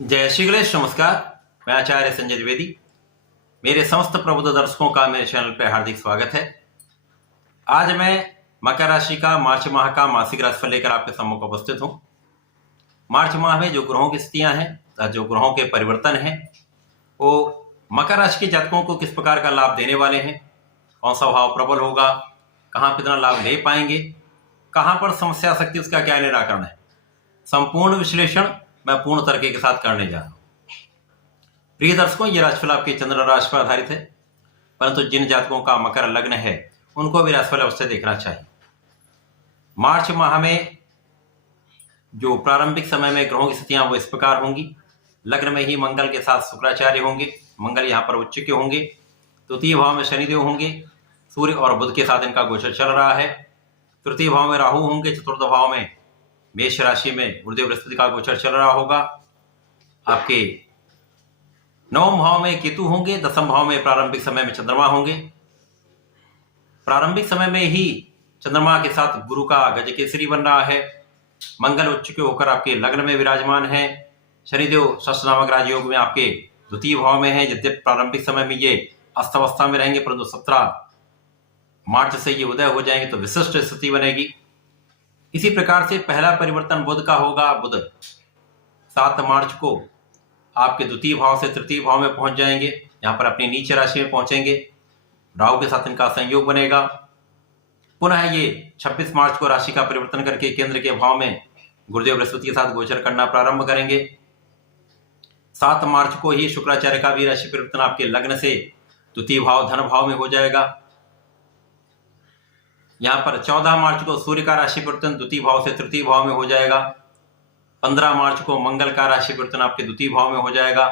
जय श्री गणेश। नमस्कार। मैं आचार्य संजय द्विवेदी। मेरे समस्त प्रबुद्ध दर्शकों का मेरे चैनल पर हार्दिक स्वागत है। आज मैं मकर राशि का मार्च माह का मासिक राशिफल लेकर आपके सम्मुख उपस्थित हूं। मार्च माह में जो ग्रहों की स्थितियां हैं, जो ग्रहों के परिवर्तन हैं, वो मकर राशि के जातकों को किस प्रकार का लाभ देने वाले हैं, कौन सा भाव प्रबल होगा, कहाँ कितना लाभ ले पाएंगे, कहाँ पर समस्या आ सकती है, उसका क्या निराकरण है, संपूर्ण विश्लेषण मैं पूर्ण तरीके के साथ करने जा रहा हूं। प्रिय दर्शकों, ये राशिफल आपके चंद्र राशि पर आधारित है, परंतु जिन जातकों का मकर लग्न है उनको भी राशिफल अवश्य देखना चाहिए। मार्च माह में जो प्रारंभिक समय में ग्रहों की स्थितियां वो इस प्रकार होंगी। लग्न में ही मंगल के साथ शुक्राचार्य होंगे, मंगल यहाँ पर उच्च के होंगे। तृतीय भाव में शनिदेव होंगे, सूर्य और बुध के साथ इनका गोचर चल रहा है। तृतीय भाव में राहु होंगे, चतुर्थ भाव में मेष राशि में गुरुदेव बृहस्पति का गोचर चल रहा होगा। आपके नवम भाव में केतु होंगे, दसम भाव में प्रारंभिक समय में चंद्रमा होंगे। प्रारंभिक समय में ही चंद्रमा के साथ गुरु का गजकेसरी बन रहा है। मंगल उच्च के होकर आपके लग्न में विराजमान है। शनिदेव षष्ठ नामक राजयोग में आपके द्वितीय भाव में है। यद्यपि प्रारंभिक समय में ये अस्थावस्था में रहेंगे, परंतु 17 मार्च से ये उदय हो जाएंगे तो विशिष्ट स्थिति बनेगी। इसी प्रकार से पहला परिवर्तन बुध का होगा। बुध 7 मार्च को आपके द्वितीय भाव से तृतीय भाव में पहुंच जाएंगे, यहां पर अपनी नीच राशि में पहुंचेंगे। राहु के साथ इनका संयोग बनेगा। पुनः ये 26 मार्च को राशि का परिवर्तन करके केंद्र के भाव में गुरुदेव बृहस्पति के साथ गोचर करना प्रारंभ करेंगे। 7 मार्च को ही शुक्राचार्य का भी राशि परिवर्तन आपके लग्न से द्वितीय भाव धन भाव में हो जाएगा। यहां पर 14 मार्च को सूर्य का राशि परिवर्तन द्वितीय भाव से तृतीय भाव में हो जाएगा। 15 मार्च को मंगल का राशि परिवर्तन आपके द्वितीय भाव में हो जाएगा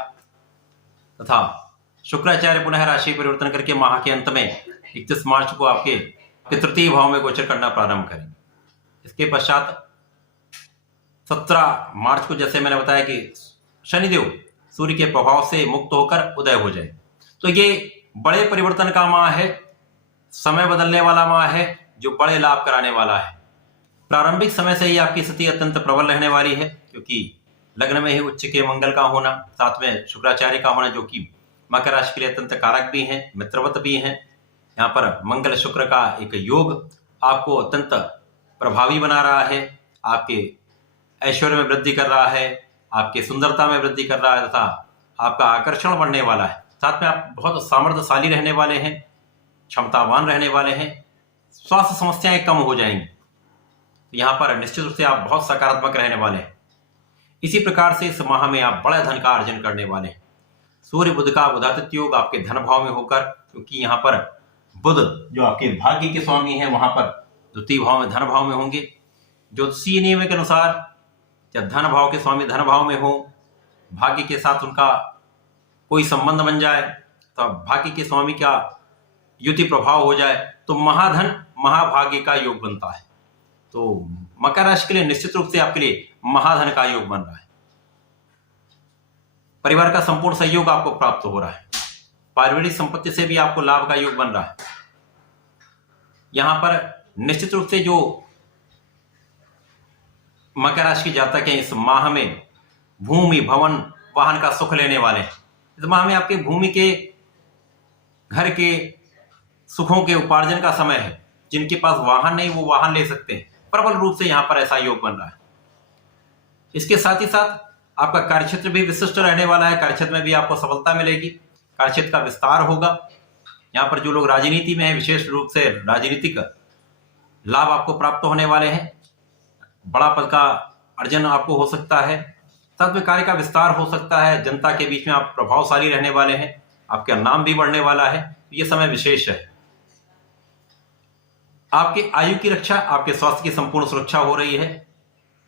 तथा शुक्राचार्य पुनः राशि परिवर्तन करके माह के अंत में 31 मार्च को आपके तृतीय भाव में गोचर करना प्रारंभ करेंगे। इसके पश्चात 17 मार्च को जैसे मैंने बताया कि शनिदेव सूर्य के प्रभाव से मुक्त होकर उदय हो जाए। तो ये बड़े परिवर्तन का माह है, समय बदलने वाला माह है, जो बड़े लाभ कराने वाला है। प्रारंभिक समय से ही आपकी स्थिति अत्यंत प्रबल रहने वाली है, क्योंकि लग्न में ही उच्च के मंगल का होना, साथ में शुक्राचार्य का होना, जो कि मकर राशि के लिए अत्यंत कारक भी हैं, मित्रवत भी हैं। यहाँ पर मंगल शुक्र का एक योग आपको अत्यंत प्रभावी बना रहा है, आपके ऐश्वर्य में वृद्धि कर रहा है, आपके सुंदरता में वृद्धि कर रहा है तथा आपका आकर्षण बढ़ने वाला है। साथ में आप बहुत सामर्थ्यशाली रहने वाले हैं, क्षमतावान रहने वाले हैं, स्वास्थ्य समस्याएं कम हो जाएंगी। यहां पर निश्चित रूप से आप बहुत सकारात्मक रहने वाले हैं। इसी प्रकार से इस माह में आप बड़े धन का अर्जन करने वाले हैं। सूर्य बुध का बुधादित्य योग आपके धन भाव में होकर, क्योंकि यहाँ पर बुध जो आपके भाग्य के स्वामी हैं वहां पर द्वितीय भाव में धन भाव में होंगे। ज्योतिषीय नियम के अनुसार जब धन भाव के स्वामी धन भाव में हो, भाग्य के साथ उनका कोई संबंध बन जाए, तो भाग्य के स्वामी का युति प्रभाव हो जाए तो महाधन महाभाग्य का योग बनता है। तो मकर राशि के लिए निश्चित रूप से आपके लिए महाधन का योग बन रहा है। परिवार का संपूर्ण सहयोग आपको प्राप्त हो रहा है। पारिवारिक संपत्ति से भी आपको लाभ का योग बन रहा है। यहां पर निश्चित रूप से जो मकर राशि के जातक हैं इस माह में भूमि भवन वाहन का सुख लेने वाले हैं। इस माह में आपके भूमि के घर के सुखों के उपार्जन का समय है। जिनके पास वाहन नहीं वो वाहन ले सकते हैं। प्रबल रूप से यहां पर ऐसा योग बन रहा है। इसके साथ ही साथ आपका कार्यक्षेत्र भी विशिष्ट रहने वाला है। कार्यक्षेत्र में भी आपको सफलता मिलेगी, कार्यक्षेत्र का विस्तार होगा। यहाँ पर जो लोग राजनीति में है, विशेष रूप से राजनीतिक लाभ आपको प्राप्त होने वाले हैं। बड़ा पद का अर्जन आपको हो सकता है, साथ में कार्य का विस्तार हो सकता है। जनता के बीच में आप प्रभावशाली रहने वाले हैं, आपका नाम भी बढ़ने वाला है। ये समय विशेष है। आपके आयु की रक्षा, आपके स्वास्थ्य की संपूर्ण सुरक्षा हो रही है।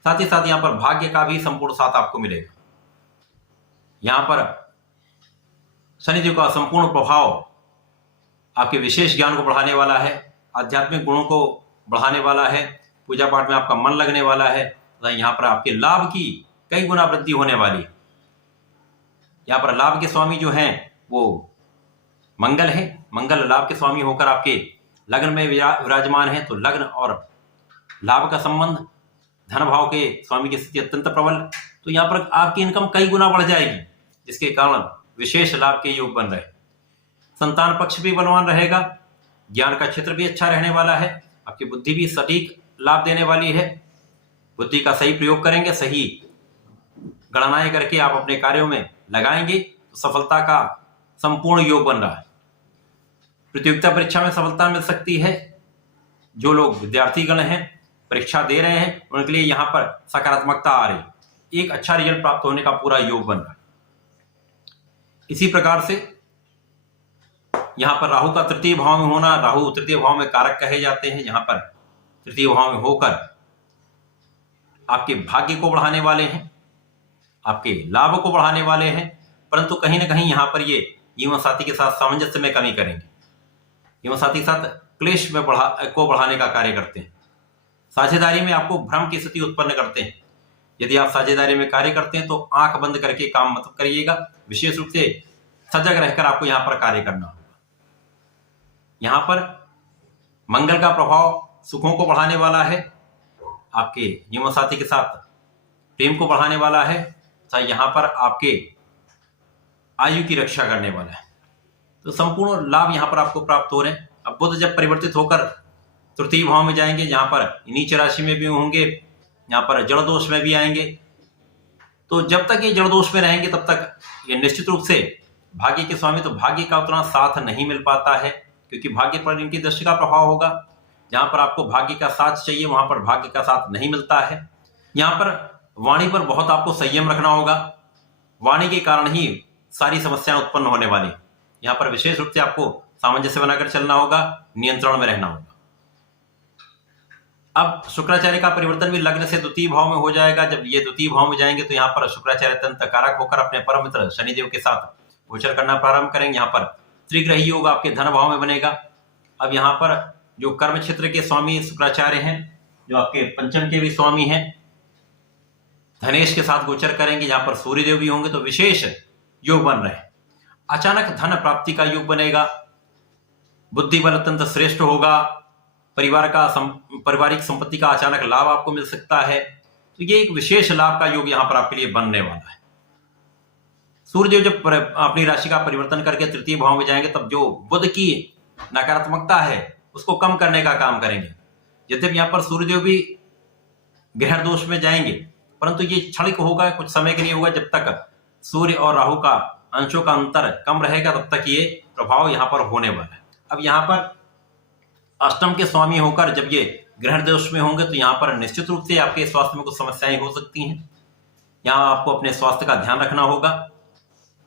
साथ ही साथ यहां पर भाग्य का भी संपूर्ण साथ आपको मिलेगा। यहां पर शनिदेव का संपूर्ण प्रभाव आपके विशेष ज्ञान को बढ़ाने वाला है, आध्यात्मिक गुणों को बढ़ाने वाला है, पूजा पाठ में आपका मन लगने वाला है। यहां पर आपके लाभ की कई गुना वृद्धि होने वाली है। यहां पर लाभ के स्वामी जो हैं वो मंगल है। मंगल लाभ के स्वामी होकर आपके लग्न में विराजमान है। तो लग्न और लाभ का संबंध, धन भाव के स्वामी की स्थिति अत्यंत प्रबल, तो यहाँ पर आपकी इनकम कई गुना बढ़ जाएगी, जिसके कारण विशेष लाभ के योग बन रहे। संतान पक्ष भी बलवान रहेगा, ज्ञान का क्षेत्र भी अच्छा रहने वाला है, आपकी बुद्धि भी सटीक लाभ देने वाली है। बुद्धि का सही प्रयोग करेंगे, सही गणनाएं करके आप अपने कार्यों में लगाएंगे तो सफलता का संपूर्ण योग बन रहा है। प्रतियोगिता परीक्षा में सफलता मिल सकती है। जो लोग विद्यार्थीगण हैं, परीक्षा दे रहे हैं, उनके लिए यहाँ पर सकारात्मकता आ रही, एक अच्छा रिजल्ट प्राप्त होने का पूरा योग बन रहा है। इसी प्रकार से यहाँ पर राहु का तृतीय भाव में होना, राहु तृतीय भाव में कारक कहे जाते हैं। यहाँ पर तृतीय भाव में होकर आपके भाग्य को बढ़ाने वाले हैं, आपके लाभ को बढ़ाने वाले हैं, परंतु कहीं ना कहीं यहाँ पर ये जीवन साथी के साथ सामंजस्य में कमी करेंगे। जीवन साथी के साथ क्लेश में बढ़ाने का कार्य करते हैं। साझेदारी में आपको भ्रम की स्थिति उत्पन्न करते हैं। यदि आप साझेदारी में कार्य करते हैं तो आंख बंद करके काम मत करिएगा, विशेष रूप से सजग रहकर आपको यहाँ पर कार्य करना होगा। यहाँ पर मंगल का प्रभाव सुखों को बढ़ाने वाला है, आपके जीवन साथी के साथ प्रेम को बढ़ाने वाला है, तथा यहाँ पर आपके आयु की रक्षा करने वाला है। तो संपूर्ण लाभ यहाँ पर आपको प्राप्त हो रहे हैं। अब बुध जब परिवर्तित होकर तृतीय भाव में जाएंगे, जहां पर नीच राशि में भी होंगे, यहाँ पर जड़ दोष में भी आएंगे, तो जब तक ये जड़ दोष में रहेंगे तब तक ये निश्चित रूप से भाग्य के स्वामी, तो भाग्य का उतना साथ नहीं मिल पाता है, क्योंकि भाग्य पर इनकी दृष्टि का प्रभाव होगा। जहां पर आपको भाग्य का साथ चाहिए वहां पर भाग्य का साथ नहीं मिलता है। यहाँ पर वाणी पर बहुत आपको संयम रखना होगा, वाणी के कारण ही सारी समस्याएं उत्पन्न होने वाली। यहाँ पर विशेष रूप से आपको सामंजस्य बनाकर चलना होगा, नियंत्रण में रहना होगा। अब शुक्राचार्य का परिवर्तन भी लग्न से द्वितीय भाव में हो जाएगा। जब ये द्वितीय भाव में जाएंगे तो यहाँ पर शुक्राचार्य तंत्र कारक होकर अपने परम मित्र शनिदेव के साथ गोचर करना प्रारंभ करेंगे। यहाँ पर त्रिग्रही योग आपके धन भाव में बनेगा। अब यहाँ पर जो कर्म क्षेत्र के स्वामी शुक्राचार्य हैं, जो आपके पंचम के भी स्वामी हैं, धनेश के साथ गोचर करेंगे। यहाँ पर सूर्यदेव भी होंगे, तो विशेष योग बन रहे हैं। अचानक धन प्राप्ति का योग बनेगा, बुद्धि बल अत्यंत श्रेष्ठ होगा, पारिवारिक संपत्ति का अचानक लाभ आपको मिल सकता है। तो ये एक विशेष लाभ का योग यहाँ पर आपके लिए बनने वाला है। सूर्य जब अपनी राशि का परिवर्तन करके तृतीय भाव में जाएंगे, तब जो बुध की नकारात्मकता है उसको कम करने का काम करेंगे। यद्यपि यहाँ पर सूर्यदेव भी ग्रह दोष में जाएंगे, परंतु ये क्षणिक होगा, कुछ समय के लिए होगा। जब तक सूर्य और राहु का अंशों का अंतर कम रहेगा तब तक ये प्रभाव यहाँ पर होने वाला है। अब यहाँ पर अष्टम के स्वामी होकर जब ये ग्रहण दोष में होंगे तो यहाँ पर निश्चित रूप से आपके स्वास्थ्य में कुछ समस्याएं हो सकती हैं। यहाँ आपको अपने स्वास्थ्य का ध्यान रखना होगा,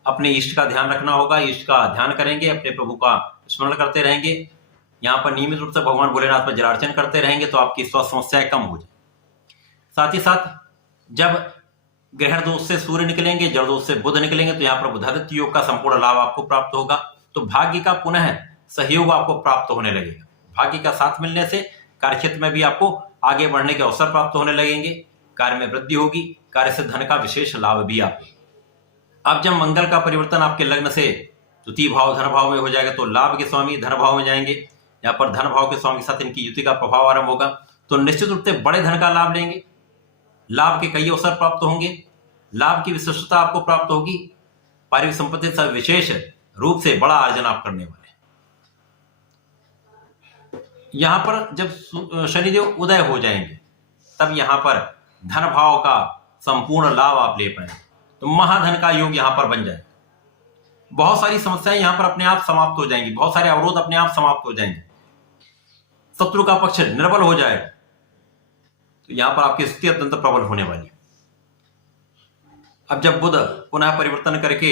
अपने इष्ट का ध्यान रखना होगा। इष्ट का ध्यान करेंगे, अपने प्रभु का स्मरण करते रहेंगे, यहाँ पर नियमित रूप से भगवान भोलेनाथ पर जलार्चन करते रहेंगे तो आपकी स्वास्थ्य समस्याएं कम हो जाए। साथ ही साथ जब ग्रहण दोष से सूर्य निकलेंगे, जड़ दोष से बुध निकलेंगे, तो यहाँ पर बुधादित्य योग का संपूर्ण लाभ आपको प्राप्त होगा। तो भाग्य का पुनः सहयोग आपको प्राप्त होने लगेगा। भाग्य का साथ मिलने से कार्य क्षेत्र में भी आपको आगे बढ़ने के अवसर प्राप्त होने लगेंगे, कार्य में वृद्धि होगी, कार्य से धन का विशेष लाभ भी आपको। अब जब मंगल का परिवर्तन आपके लग्न से द्वितीय भाव धन भाव में हो जाएगा तो लाभ के स्वामी धन भाव में जाएंगे। यहाँ पर धन भाव के स्वामी के साथ इनकी युति का प्रभाव आरंभ होगा, तो निश्चित रूप से बड़े धन का लाभ लेंगे। लाभ के कई अवसर प्राप्त होंगे, लाभ की विशिष्टता आपको प्राप्त होगी, पारिवारिक संपत्ति से विशेष रूप से बड़ा अर्जन आप करने वाले। यहां पर जब शनिदेव उदय हो जाएंगे तब यहां पर धन भाव का संपूर्ण लाभ आप ले पाएंगे, तो महाधन का योग यहां पर बन जाए। बहुत सारी समस्याएं यहां पर अपने आप समाप्त हो जाएंगी, बहुत सारे अवरोध अपने आप समाप्त हो जाएंगे, शत्रु का पक्ष निर्बल हो जाएगा। तो यहां पर आपकी स्थिति अत्यंत प्रबल होने वाली। अब जब बुध पुनः परिवर्तन करके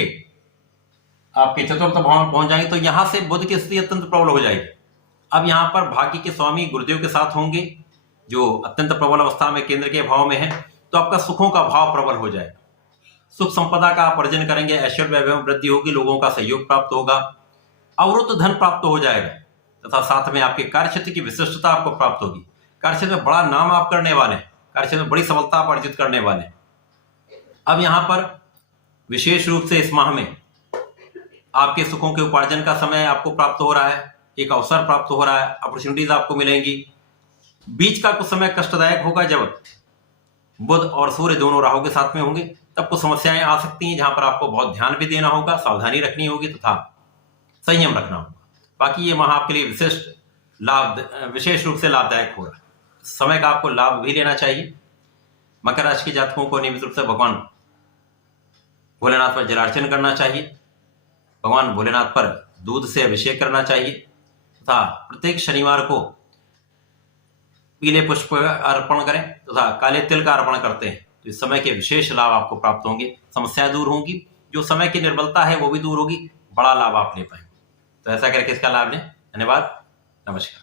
आपके चतुर्थ भाव में पहुंच जाएंगे तो यहां से बुध की स्थिति अत्यंत प्रबल हो जाएगी। अब यहां पर भाग्य के स्वामी गुरुदेव के साथ होंगे, जो अत्यंत प्रबल अवस्था में केंद्र के भाव में है, तो आपका सुखों का भाव प्रबल हो जाएगा। सुख संपदा का आप अर्जन करेंगे, ऐश्वर्य वैभव में वृद्धि होगी, लोगों का सहयोग प्राप्त होगा, अवरुद्ध धन प्राप्त हो जाएगा, तथा साथ में आपके कार्य क्षेत्र की विशिष्टता आपको प्राप्त होगी। कार्य क्षेत्र में बड़ा नाम आप करने वाले हैं, कार्य क्षेत्र में बड़ी सफलता आप अर्जित करने वाले हैं। अब यहां पर विशेष रूप से इस माह में आपके सुखों के उपार्जन का समय आपको प्राप्त हो रहा है, एक अवसर प्राप्त हो रहा है, अपॉर्चुनिटीज आपको मिलेंगी। बीच का कुछ समय कष्टदायक होगा, जब बुध और सूर्य दोनों राहु के साथ में होंगे, तब कुछ समस्याएं आ सकती हैं जहां पर आपको बहुत ध्यान भी देना होगा, सावधानी रखनी होगी तथा संयम रखना होगा। बाकी ये माह आपके लिए विशेष रूप से लाभदायक होगा। समय का आपको लाभ भी लेना चाहिए। मकर राशि के जातकों को नियमित रूप से भगवान भोलेनाथ पर जलार्चन करना चाहिए, भगवान भोलेनाथ पर दूध से अभिषेक करना चाहिए तथा प्रत्येक शनिवार को पीले पुष्प अर्पण करें तथा काले तिल का अर्पण करते हैं तो इस समय के विशेष लाभ आपको प्राप्त होंगे। समस्याएं दूर होंगी, जो समय की निर्बलता है वो भी दूर होगी, बड़ा लाभ आप ले पाएंगे। तो ऐसा करके इसका लाभ लें। धन्यवाद, नमस्कार।